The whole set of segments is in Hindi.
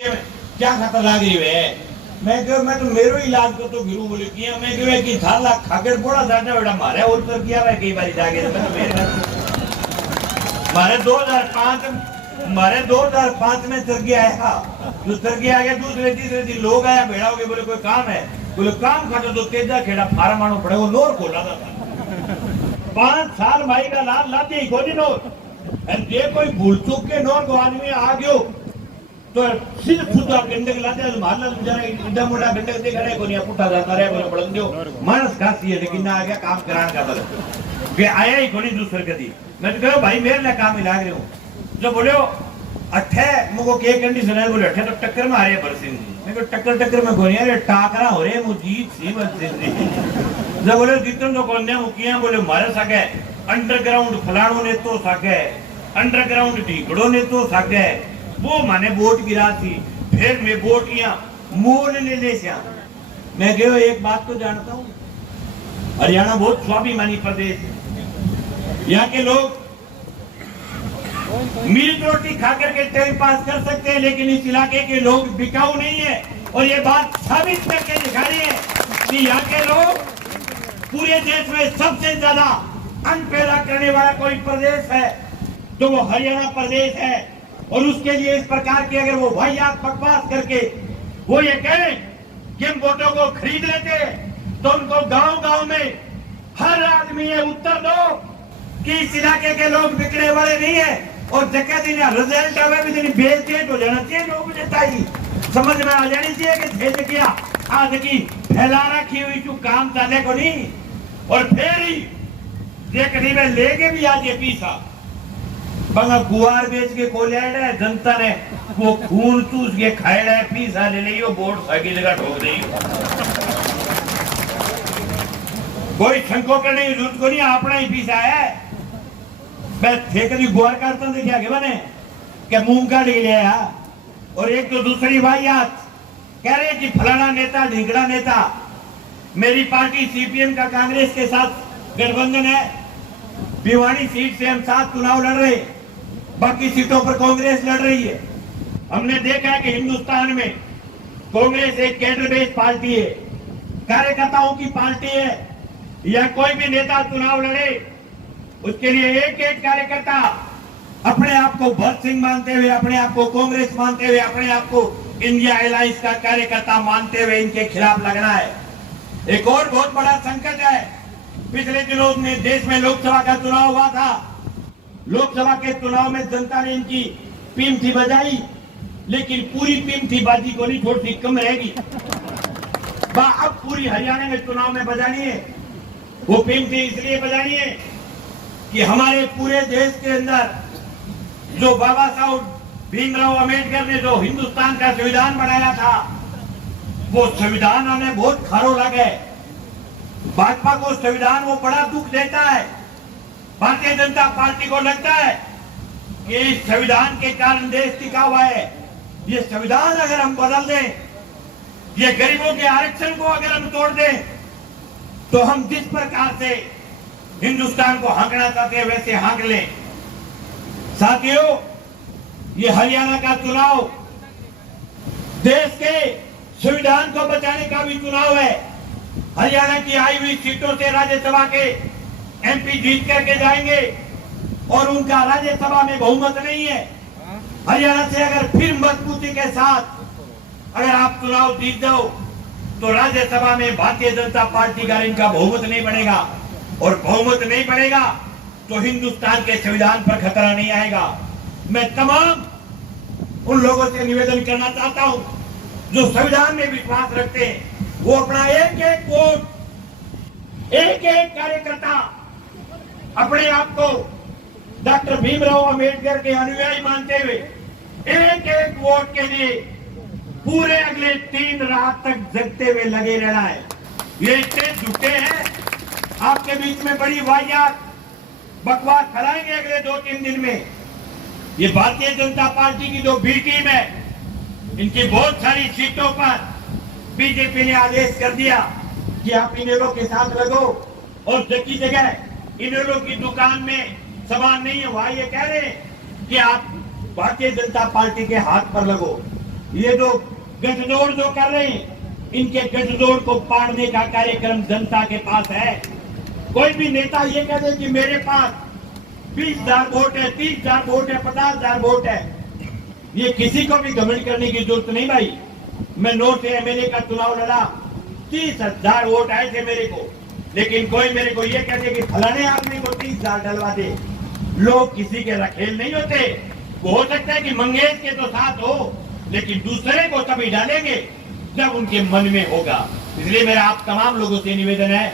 क्या खतर लाग रही है? मैं तो मेरो इलाज को तो गिरू बोले किया। मैं कहे कि थाला खाकर बोड़ा जाटा बेटा मारे और तर किया है कई बारी जाके। मैं तो मेरे मारे 2005 में चरगी आया। जो चरगी आ गया दूसरे तीसरे दिन लोग आया भेड़ा हो गए। बोले कोई काम है? बोले काम खाता तो तेजा खेड़ा फार्म आनो पड़े। वो नोर खोला था 5 साल भाई का लाभ लाते ही खोजी नोर। जे कोई भूल चूक के नोर को आदमी आ गयो तो सिर्फ खुद आप गंडक लाते हैं। मारना बेचारा इतना मोटा गंडक दे खड़े को नहीं पुट्ठा जाता रहे। बोले बड़न दो मानस खासी है लेकिन ना आ गया काम कराने का। बोले वे आया ही कोनी दूसरे कदी। मैं तो कहो भाई मेरे लिए काम ही लाग रहे हूँ। जो बोले अठे मुझको के कंडीशन है? बोले अठे तो टक्कर में आ रहे बरसिंह। मैं को टक्कर में गोनिया रे टाकरा हो रहे मुजीत सी बरसिंह। जब बोले जितन तो कौन मुकिया बोले मारे सके अंडरग्राउंड फलाणों ने तो सके अंडरग्राउंड ढीकड़ों ने तो सके। वो माने वोट गिरा थी फिर मैं वोटियां मोल ले श्या। मैं कहो एक बात तो जानता हूँ, हरियाणा बहुत स्वाभिमानी प्रदेश है। यहाँ के लोग मील रोटी खाकर के टाइम पास कर सकते हैं लेकिन इस इलाके के लोग बिकाऊ नहीं है। और ये बात साबित करके दिखा रही है कि यहाँ के लोग पूरे देश में सबसे ज्यादा अन्न पैदा करने वाला कोई प्रदेश है तो वो हरियाणा प्रदेश है। और उसके लिए इस प्रकार की अगर वो वाहियात बकवास करके वो ये कहें कि हम वोटों को खरीद लेते तो उनको गांव-गांव में हर आदमी ये उत्तर दो कि इस इलाके के लोग बिकने वाले नहीं है। और जगह दिन रिजल्ट आवे भी दिन बेचते हो जाना चाहिए। लोग चाहिए समझ में आ जानी चाहिए कि थे किया आज की फैला रखी हुई तू काम चले को नहीं। और फिर ही देखने में लेके भी आज ये पीसा बंगा गुआर बेच के को लिया है जनता ने वो खून चूस के खाएड़ा है पीसा ले लियो बोर्ड साकी जगह ठोक रही। कोई शंको का नहीं जरूरत को नहीं अपना ही पीसा है। मैं थे कभी गुआर काटता देखा के बने क्या मूंग काट के लिया। और एक तो दूसरी वाहियात कह रहे कि फलाना नेता ढींगड़ा नेता। मेरी पार्टी सीपीएम का कांग्रेस के साथ गठबंधन है। भिवानी सीट से हम 7 चुनाव लड़ रहे, बाकी सीटों पर कांग्रेस लड़ रही है। हमने देखा है कि हिंदुस्तान में कांग्रेस एक कैडर बेस्ड पार्टी है, कार्यकर्ताओं की पार्टी है। या कोई भी नेता चुनाव लड़े उसके लिए एक एक कार्यकर्ता अपने आप को भगत सिंह मानते हुए, अपने आप को कांग्रेस मानते हुए, अपने आप को इंडिया अलायंस का कार्यकर्ता मानते हुए इनके खिलाफ लगना है। एक और बहुत बड़ा संकट है। पिछले दिनों में देश में लोकसभा का चुनाव हुआ था। लोकसभा के चुनाव में जनता ने इनकी पीमथी बजाई लेकिन पूरी पीमथी बाजी को नहीं, थोड़ी सी कम रहेगी। अब पूरी हरियाणा में चुनाव में बजानी है। वो पीमथी इसलिए बजानी है कि हमारे पूरे देश के अंदर जो बाबा साहब भीमराव अंबेडकर ने जो हिंदुस्तान का संविधान बनाया था वो संविधान हमें बहुत खारो लगे। भाजपा को संविधान वो बड़ा दुख देता है। भारतीय जनता पार्टी को लगता है कि इस संविधान के कारण देश टिका हुआ है। ये संविधान अगर हम बदल दें, ये गरीबों के आरक्षण को अगर हम तोड़ दें तो हम जिस प्रकार से हिंदुस्तान को हाँकना चाहते हैं वैसे हाँक लें। साथियों, ये हरियाणा का चुनाव देश के संविधान को बचाने का भी चुनाव है। हरियाणा की आई हुई सीटों से राज्यसभा के एमपी जीत करके जाएंगे और उनका राज्यसभा में बहुमत नहीं है। हरियाणा से अगर फिर मजबूती के साथ अगर आप चुनाव जीत जाओ तो राज्यसभा में भारतीय जनता पार्टी का इनका बहुमत नहीं बनेगा। और बहुमत नहीं बनेगा तो हिंदुस्तान के संविधान पर खतरा नहीं आएगा। मैं तमाम उन लोगों से निवेदन करना चाहता हूं जो संविधान में विश्वास रखते हैं, वो अपना एक एक वोट, एक एक कार्यकर्ता अपने आप को डॉक्टर भीमराव अंबेडकर के अनुयायी मानते हुए एक एक वोट के लिए पूरे अगले 3 रात तक जगते हुए लगे रहना है। ये इतने झूठे हैं, आपके बीच में बड़ी वाहियात बकवास फैलाएंगे अगले 2-3 दिन में। ये भारतीय जनता पार्टी की जो बी टीम है, इनकी बहुत सारी सीटों पर बीजेपी ने आदेश कर दिया कि आप इनेलो के साथ लगो। और जगह जगह इनेलो की दुकान में सामान नहीं है, वहां ये कह रहे हैं कि आप भारतीय जनता पार्टी के हाथ पर लगो। ये जो गठजोड़ जो कर रहे हैं, इनके गठजोड़ को पाड़ने का कार्यक्रम जनता के पास है। कोई भी नेता ये कह दे कि मेरे पास 20,000 वोट है, 30,000 वोट है, 50,000 वोट है, ये किसी को भी घमंड करने की जरूरत नहीं भाई। मैं नौ से एमएलए का चुनाव लड़ा, 30,000 वोट आए थे मेरे को, लेकिन कोई मेरे को ये कहते कि फलाने आदमी को 30,000 डलवा दे। लोग किसी के रखेल नहीं होते। हो सकता है कि मंगेश के तो साथ हो, लेकिन दूसरे को तभी डालेंगे जब उनके मन में होगा। इसलिए मेरा आप तमाम लोगों से निवेदन है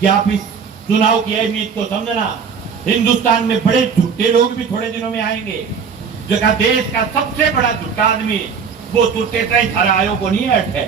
कि आप इस चुनाव की अहमियत को समझना। हिंदुस्तान में बड़े झूठे लोग भी थोड़े दिनों में आएंगे। जो का देश का सबसे बड़ा झूठा आदमी वो तुरते तय थारा आयोग को नहीं है,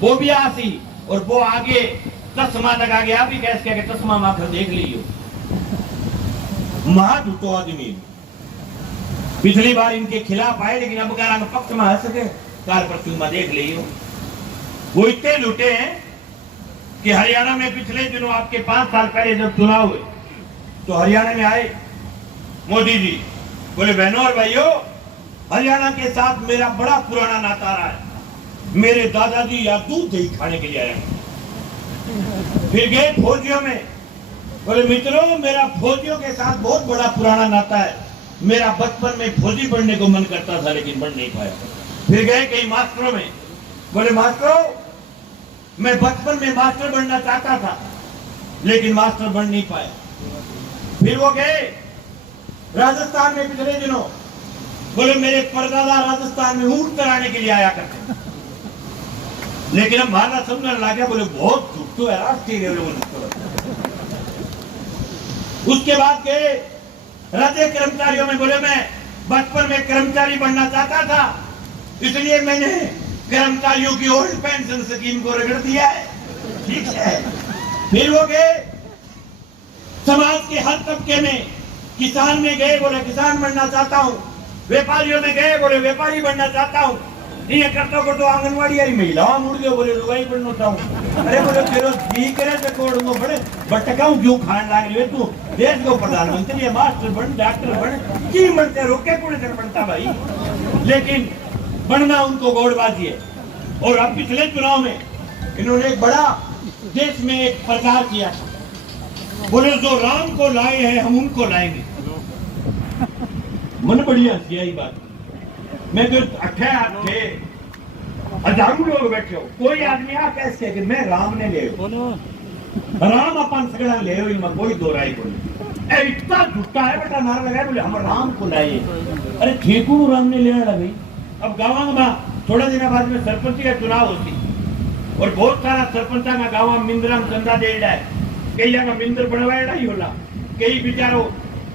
वो भी आसी और वो आगे चश्मा लगा गया भी कैसे क्या चश्मा माखर देख लियो। महा झूठो आदमी पिछली बार इनके खिलाफ आए, लेकिन अब कह पक्ष में आ सके कार पर में देख लियो। वो इतने झूठे हैं कि हरियाणा में पिछले दिनों आपके 5 साल पहले जब चुनाव हुए तो हरियाणा में आए मोदी जी, बोले बहनों और भाइयों, हरियाणा के साथ मेरा बड़ा पुराना नाता रहा है। मेरे दादाजी या दूध दही खाने के लिए आए। फिर गए फौजियों में, बोले मित्रों, मेरा फौजियों के साथ बहुत बड़ा पुराना नाता है। मेरा बचपन में फौजी बनने को मन करता था, लेकिन बन नहीं पाया। फिर गए कई मास्टरों में, बोले मास्टरों, मैं बचपन में मास्टर बनना चाहता था, लेकिन मास्टर बन नहीं पाया। फिर वो गए राजस्थान में पिछले दिनों, बोले मेरे परदादा राजस्थान में ऊंट चराने के लिए आया करते, लेकिन अब मारना समझने लगा। बोले बहुत झूठो है राष्ट्रीय लेवल। उसके बाद गए राज्य कर्मचारियों में, बोले मैं बचपन में कर्मचारी बनना चाहता था, इसलिए मैंने कर्मचारियों की ओल्ड पेंशन स्कीम को रगड़ दिया है। ठीक है। फिर वो गए समाज के हर तबके में, किसान में गए, बोले किसान बनना चाहता हूँ। व्यापारियों में गए, बोले व्यापारी बनना चाहता हूँ। ये करता को तो आंगनवाड़ी आई महिला मुड़ गए, बोले लुगाई बनना चाहूँ। अरे बोले फिर जी करे तो कोड़ बड़े बटकाऊ क्यों खान लाग रही है तू? देश को प्रधानमंत्री है, मास्टर बन, डॉक्टर बन, की बनते रोके पूरे तक बनता भाई, लेकिन बनना उनको गौड़बाजी है। और अब पिछले चुनाव में इन्होंने एक बड़ा देश में एक प्रचार किया, बोले जो राम को लाए हैं हम उनको लाएंगे। मन बढ़िया हंसी बात। मैं जो अठे हजारों लोग बैठे हो, कोई आदमी आप कैसे कि मैं राम ने ले राम अपन सगड़ा ले, इनमें कोई दो राय बोले इतना झूठा है बेटा। नारा लगाए, बोले हम राम को लाए। अरे ठेकू राम ने ले भाई। अब गाँव में थोड़ा दिन बाद में सरपंच का चुनाव होती और बहुत सारा सरपंच का गाँव में मिंदरा चंदा दे है, कई जगह मिंदर बनवाया ही होला, कई बेचारो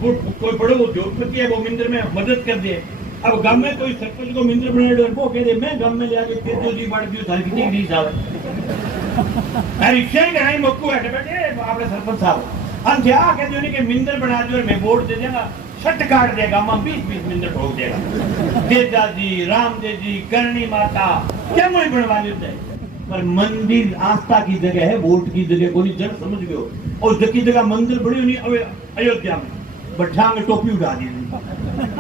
कोई बड़ो उद्योगपति है वो मिंदर में मदद कर दे। अब गांव में कोई सरपंच को मिंदर बनाए वो कह दे मैं गांव में ले आके तेजो जी बढ़ दियो थाल कितनी रीस आवे। अरे शेर गए मक्कू है बेटे आपने सरपंच साहब हम क्या कह दियो नहीं कि मिंदर बना दो, मैं वोट दे देगा, शट काट देगा, मां 20-20 मिंदर ठोक देगा। तेजा जी, रामदेव जी, करणी माता क्या मोई बनवा देते हैं। पर मंदिर आस्था की जगह है, वोट की जगह को नहीं। जन समझ गए। और जकी जगह मंदिर बड़ी हुई अयोध्या में बट्ठा में टोपी उठा दी,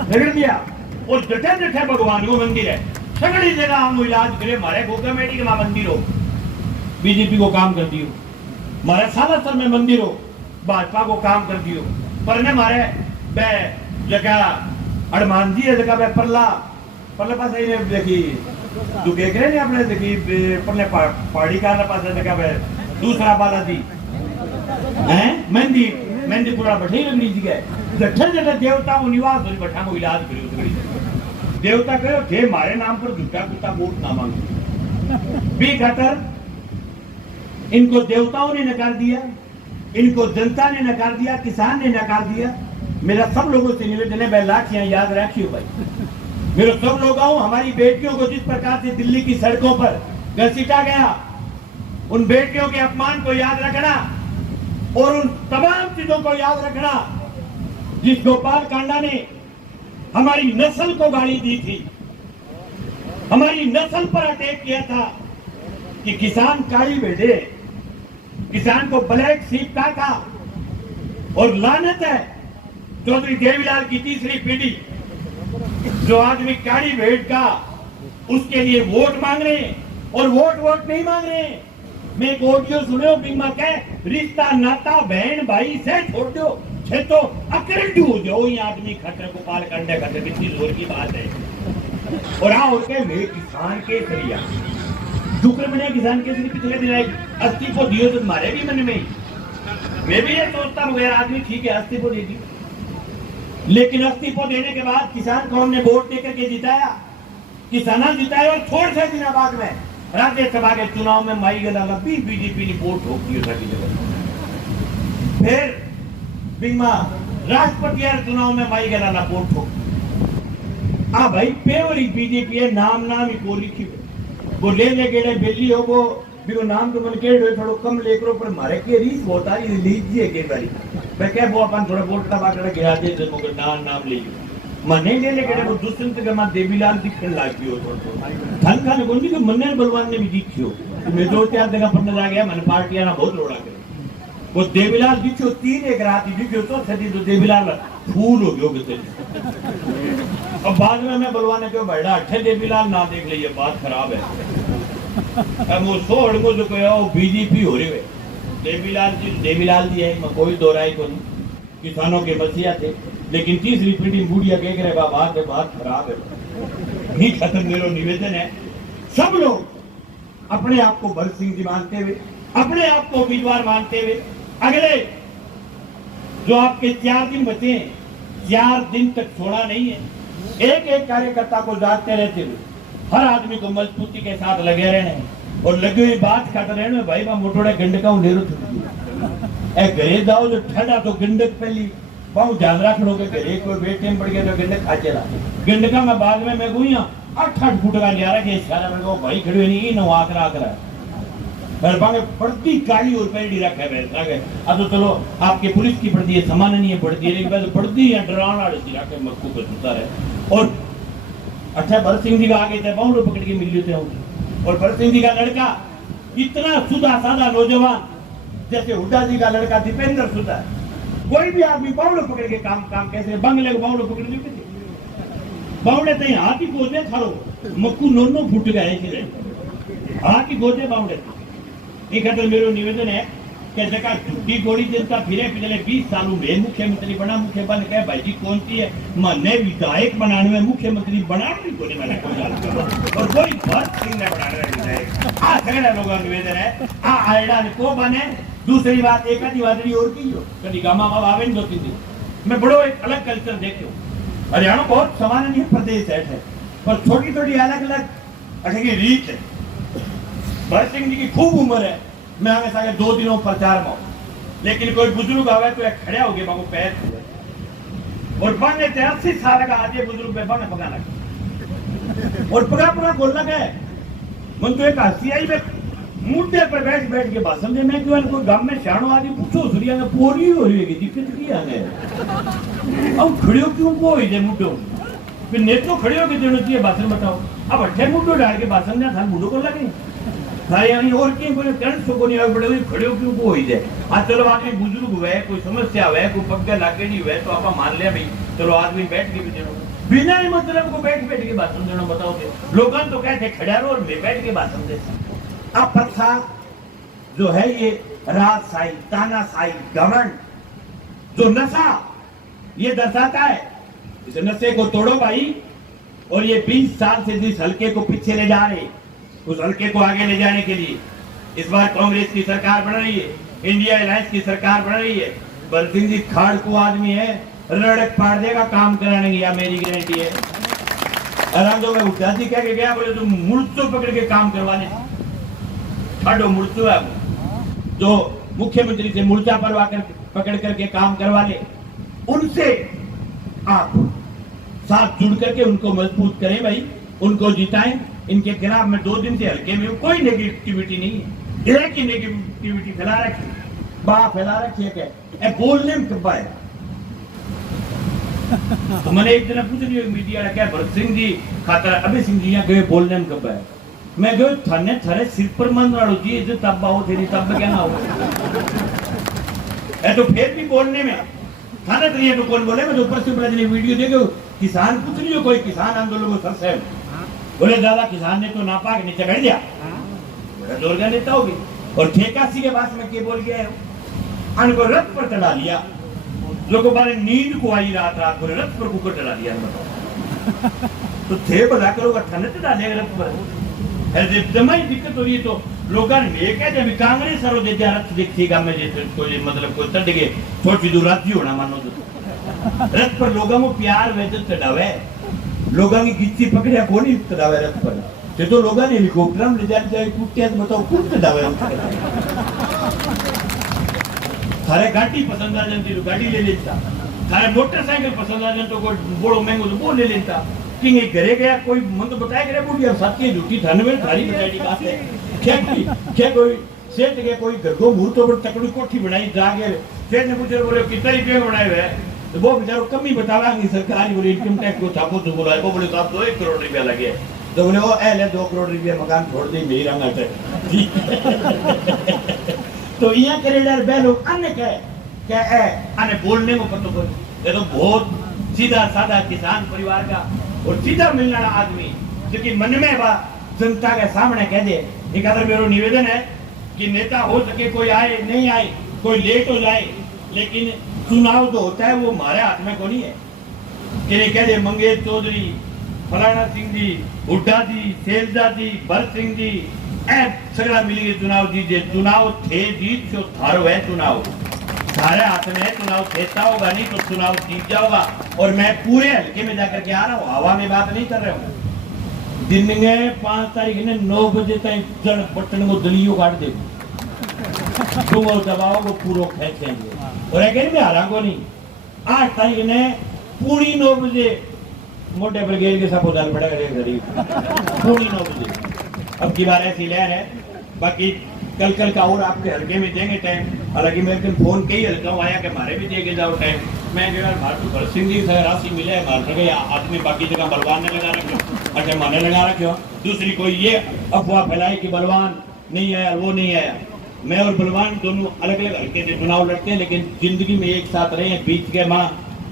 रगड़ दिया। और जठे जठे भगवान को मंदिर है, सगड़ी जगह हम इलाज करे। मारे गोगा मेडी के मंदिर हो, बीजेपी को काम कर दियो। मारे सालासर में मंदिर हो, भाजपा को काम कर दियो। पर ने मारे बे जगह हनुमान जी है, जगह बे परला पास ही देखी तू देख रहे हैं अपने देखी परले पहाड़ी का पास जगह बे दूसरा बालाजी हैं मेहंदी पूरा बैठे रंगनी जी गए। जठे जठे देवता को निवास हो बैठा को इलाज करियो। देवता कहो थे मारे नाम पर झूठा कुत्ता वोट ना मांगे भी खातर इनको देवताओं ने नकार दिया, इनको जनता ने नकार दिया, किसान ने नकार दिया। मेरा सब लोगों से निवेदन है, लाखियां याद रखियो भाई। मेरे सब लोग हमारी बेटियों को जिस प्रकार से दिल्ली की सड़कों पर घसीटा गया, उन बेटियों के अपमान को याद रखना और उन तमाम चीजों को याद रखना जिस गोपाल कांडा ने हमारी नस्ल को गाली दी थी, हमारी नस्ल पर अटैक किया था कि किसान काली भेजे, किसान को ब्लैक सीप कहा था। और लानत है चौधरी देवीलाल की तीसरी पीढ़ी जो आदमी काली भेड़ का उसके लिए वोट मांग रहे हैं और वोट नहीं मांग रहे हैं। मैं एक ऑडियो सुनो बिगमा कह रिश्ता नाता बहन भाई से छोड़ दो छे तो अकरंडू हो जाओ। ये आदमी खतरे को पार करने खतरे कितनी जोर की बात है। और हाँ और के वे किसान के सरिया दुकर बने किसान के सरिया पिछले दिन अस्तीफो दियो तो मारे भी मन में मैं भी ये सोचता हूँ यार आदमी ठीक है अस्तीफो दे दी, लेकिन अस्तीफो देने के बाद किसान कौन ने वोट देकर के जिताया, किसाना जिताया। और थोड़े से दिन बाद में राज्यसभा के चुनाव में माई गला लंबी बीजेपी ने वोट ठोक दिया था की जगह। फिर बिगमा राष्ट्रपति चुनाव में माई गला ला वोट ठोक आ भाई पेवरी बीजेपी है नाम ही को लिखी वो ले गेड़े बेली हो वो बिको नाम तो मन के थोड़ा कम लेकरो पर मारे के रीस होता है लीजिए के बारी मैं क्या वो अपन थोड़ा वोट का बाकड़ा गिरा दे जब मगर नाम ले मने ले गेड़े वो दूसरे तक मा देवीलाल दिखन लागियो थोड़ा धन खाने कोनी के मन्ने बलवान ने भी दिखियो मैं 2-4 जगह पर नजर आ गया मन पार्टियां ना बहुत रोड़ा करे वो देवीलाल दिखियो 3 एक रात ही दिखियो तो सदी तो देवीलाल फूल हो गयो किते। अब बाद में मैं बलवान ने क्यों बैठा अठे देवीलाल ना देख लिए बात खराब है। अब वो सोड़ को जो कहो बीजेपी हो रही है देवीलाल जी है मैं कोई दोहराई को नहीं किसानों के मसीहा थे, लेकिन तीसरी पीढ़ी बूढ़िया कह रहे बात खराब है। ही खत्म मेरो निवेदन है सब लोग अपने आप को भगत सिंह जी मानते हुए अपने आप को उम्मीदवार मानते हुए अगले जो आपके 4 दिन बचे 4 दिन तक छोड़ा नहीं है। एक कार्यकर्ता को जागते रहते हुए हर आदमी को मजबूती के साथ लगे रहने और लगे हुई बात करते रहने भाई मैं मोटोड़े गंडका उन्हें घरे जाओ जो ठंडा तो गंडक पहली बहुत ध्यान रखो के घरे कोई बेटे में पड़ गया तो गंडक खा चला गंडका में बाद में मैं गुइया 8-8 फुट का लिया रखे इशारा में भाई खड़े नहीं नो आकरा पड़ती काली और पैडी रखे है। अब तो चलो आपके पुलिस की पड़ती है समान नहीं है पड़ती है लेकिन पड़ती है डराना रखे मक्कू पे सुता रहे। और अच्छा भरत सिंह जी का आगे थे बाउंड पकड़ के मिल लेते हैं और भरत सिंह जी का लड़का इतना सुधा साधा नौजवान जैसे हुड्डा जी का लड़का दीपेंद्र सुधा कोई भी आदमी बाउंड पकड़ के काम कैसे बंगले को बाउंड पकड़ के बाउंडे तई हाथी गोदे खड़ो मक्कू नोनो फूट गए हाथी गोदे बाउंडे। एक मेरो निवेदन है कि जगह झूठी गोली जनता फिरे पिछले 20 सालों में मुख्यमंत्री बना मुख्य बन के भाई जी कौन सी है मने विधायक बनाने में मुख्यमंत्री बनाने को नहीं मैंने कोई और कोई भरत सिंह ने बनाने विधायक आ सगले लोगों का निवेदन है आ आयडा ने को बने। दूसरी बात एक आधी वादड़ी और की हो कभी गामा बाबा आवे 2-3 दिन मैं बड़ो एक अलग कल्चर देखो हरियाणा बहुत सामान्य प्रदेश है पर छोटी अलग अच्छा की रीत है। भरत सिंह जी की खूब उम्र है मैं आगे सागे 2 दिनों प्रचार में लेकिन कोई बुजुर्ग आवे तो खड़े हो गए बाबू पैर और बने 80 साल का आज बुजुर्ग पे बने पका लगे और पूरा बोलना है मन तो एक हंसी आई में मुद्दे पर बैठ के बात समझे मैं क्यों कोई गांव में शानो आदमी पूछो सूर्या में पूरी हो रही है दिक्कत क्या है अब खड़े हो क्यों को है मुद्दों फिर नेतो खड़े हो के देना चाहिए भाषण बताओ अब अट्ठे मुद्दों डाल के भाषण ना था मुद्दों को लगे यानी और क्यों कोई करंट सो को नहीं आगे बड़े खड़े हो क्यों को हो जाए। आज चलो आदमी बुजुर्ग हुए कोई समस्या हुए कोई पग्गा लागेड़ी हुए तो आप मान लिया भाई चलो आदमी बैठ के भी देना बिना ही मतलब को बैठ के भाषण देना बताओगे लोग तो कहते खड़ा रहो और बैठ के भाषण दे। अब प्रथा जो है ये राजशाही तानाशाही घमंड जो नशा ये दर्शाता है इस नशे को तोड़ो भाई। और ये 20 साल से जिस हल्के को पीछे ले जा रहे उस हल्के को आगे ले जाने के लिए इस बार कांग्रेस की सरकार बन रही है इंडिया अलायंस की सरकार बन रही है। भरत सिंह जी खाड़ को आदमी है रड़क पाड़ देगा काम कराने की मेरी गारंटी है। आराम में उठा दी क्या गया बोले तुम मुर्चो पकड़ के काम करवाने ठाडो मुर्चो है जो मुख्यमंत्री से मुर्चा पकड़ करके काम करवा ले उनसे आप साथ जुड़ करके उनको मजबूत करें भाई उनको जिताएं। इनके खिलाफ में 2 दिन से हल्के में कोई नेगेटिविटी नहीं है एक ही नेगेटिविटी फैला रखी है क्या बोलने में कब्बा है। तो मैंने एक दिन पूछ लिया मीडिया क्या भरत सिंह जी खातर अभी सिंह जी यहाँ गए बोलने में कब्बा है मैं गयो थारे सिर पर मन वालों जी जो तब आओ थे तब क्या ना हो तो फिर भी बोलने में थाने तो ये तो कौन बोले मैं तो ऊपर से वीडियो देखो किसान पूछ लियो कोई किसान आंदोलन को सर बोले दादा किसान ने तो नापाक नीचे बैठ दिया, बड़ा जोर का नेता होगी। और ठेकासी के पास में के बोल गया अन को रथ पर चढ़ा लिया, लोगों बारे नींद को आई रात को रथ पर कुकर चढ़ा दिया। तो थे भला करो ठंड चढ़ा लिया रथ पर, ऐसे जमाई दिक्कत हो रही है। तो लोगों ने ये कह जब कांग्रेस सरो दे दिया रथ दिखेगा में जैसे कोई मतलब कोई चढ़ गए थोड़ी दूर रात होना मानो तो रथ पर लोगों को प्यार वैसे चढ़ावे, लोगों की गिच्ची पकड़िया कौन ही चढ़ावे रथ पर, ये तो लोगों ने हेलीकॉप्टर में ले जाए कूदते हैं, बताओ कूद चढ़ावे। थारे गाड़ी पसंद आ जाती तो गाड़ी ले लेता, थारे मोटरसाइकिल पसंद आ जाती तो कोई बड़ो महंगो तो वो ले लेता। कि घरे गया कोई मन तो बताया करे बुढ़िया साथी झूठी धन में थारी बताई कहां से क्या कोई सेठ के कोई गद्दो मुंह तो बड़ तकड़ी कोठी बनाई जाके सेठ ने पूछे बोले कितने रुपए बनाए हुए, तो वो बेचारो कम ही बतावांगी सरकार बोले इनकम टैक्स को छापो तो बोला वो बोले तो आप 2 करोड़ रुपया लगे, तो बोले वो ए ले 2 करोड़ रुपया मकान छोड़ दे मेरी रंगा से। तो यहाँ करेडर बे लोग अन्य क्या है अन्य बोलने को पता कोई, ये तो बहुत सीधा साधा किसान परिवार का और सीधा मिलने वाला आदमी जो कि मन में जनता के सामने कह दे। एक अगर मेरा निवेदन है कि नेता हो सके कोई आए नहीं आए कोई लेट हो जाए, लेकिन चुनाव जो होता है वो हमारे हाथ में कोई नहीं है कि कह दे मंगेश चौधरी फलाना सिंह जी हुड्डा जी शैलजा जी भरत सिंह जी सगड़ा मिलेंगे चुनाव दीजिए। चुनाव थे जीत जो थारो है चुनाव सारे हाथ में है, चुनाव देता होगा नहीं तो चुनाव जीत जाओगा। और मैं पूरे हल्के में जाकर के आ रहा हूँ, हवा में बात नहीं कर रहा हूँ। दिन में 5 तारीख ने 9 बजे तक जड़ बटन को दलियो काट दे तुम और दबाओ को पूरा खेचेंगे और अगर में हारा को नहीं 8 तारीख ने पूरी 9 बजे मोटे ब्रिगेड के साथ उधर पड़ेगा गरीब पूरी 9 बजे। अब की बार ऐसी लहर है, बाकी कल का और आपके हल्के में देंगे टाइम। हालांकि मैं फोन कई हल्का आया कि हमारे भी देके जाओ टाइम। मैं जो भरत सिंह जी से राशि मिले हमारे आदमी बाकी जगह बलवान ने लगा रखे, अच्छा माने लगा रखे हो। दूसरी कोई ये अफवाह फैलाई कि बलवान नहीं आया वो नहीं आया। मैं और बलवान दोनों अलग अलग हल्के से चुनाव लड़ते हैं, लेकिन जिंदगी में एक साथ रहे हैं। बीच के माँ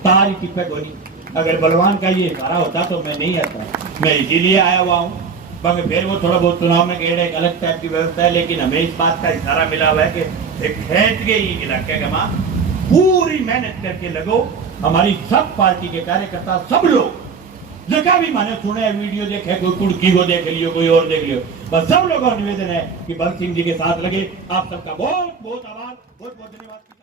तार टिपक होनी, अगर बलवान का ये इशारा होता तो मैं नहीं आता, मैं इसीलिए आया हुआ हूँ। बाकी फिर वो थोड़ा बहुत चुनाव में कह रहे एक अलग टाइप की व्यवस्था है, लेकिन हमें इस बात का इशारा मिला हुआ है कि खेत के ही इलाके का माँ पूरी मेहनत करके लगो। हमारी सब पार्टी के कार्यकर्ता सब लोग जगह भी मैंने सुने वीडियो देखे, कोई कुड़की को देख लियो कोई और देख लियो, बस सब लोगों का निवेदन है कि भरत सिंह जी के साथ लगे। आप सबका बहुत बहुत आभार, बहुत बहुत धन्यवाद।